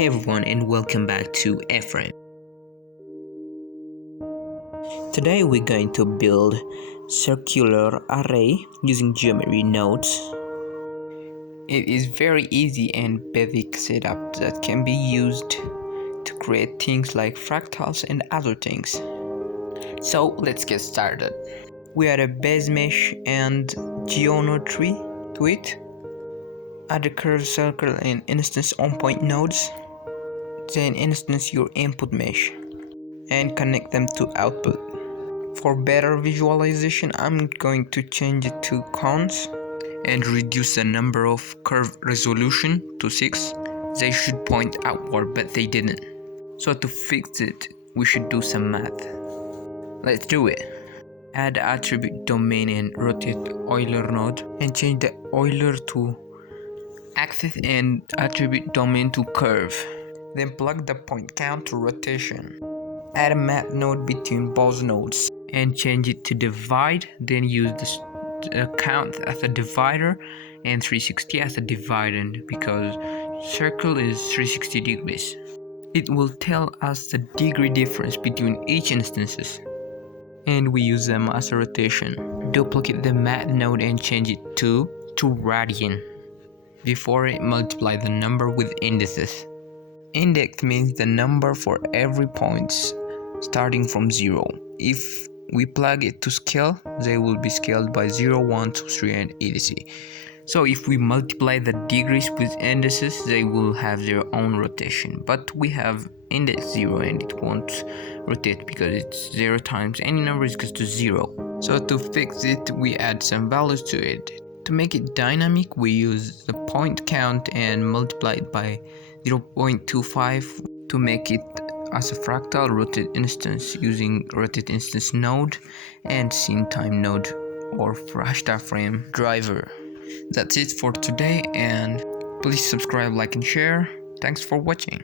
Hey everyone, and welcome back to Ephraim. Today we're going to build circular array using geometry nodes. It is very easy and basic setup that can be used to create things like fractals and other things. So let's get started. We add a base mesh and geometry to it. Add a curved circle and instance on point nodes. Then instance your input mesh and connect them to output. For better visualization, I'm going to change it to cones and reduce the number of curve resolution to 6. They should point outward, but they didn't. So to fix it, we should do some math. Let's do it. Add attribute domain and rotate Euler node and change the Euler to axis and attribute domain to curve. Then plug the point count to rotation. Add a map node between both nodes and change it to divide. Then use the count as a divider and 360 as a dividend because circle is 360 degrees. It will tell us the degree difference between each instances, and we use them as a rotation. Duplicate the map node and change it to radian. Before it, multiply the number with indices. Index means the number for every point starting from 0. If we plug it to scale, they will be scaled by 0, 1, 2, 3 and etc. So if we multiply the degrees with indices, they will have their own rotation. But we have index 0 and it won't rotate because it's 0 times any number is equal to 0. So to fix it, we add some values to it. To make it dynamic, we use the point count and multiply it by 0.25 to make it as a fractal rotate instance using rotate instance node and scene time node or raster frame driver. That's it for today, and please subscribe, like and share. Thanks for watching.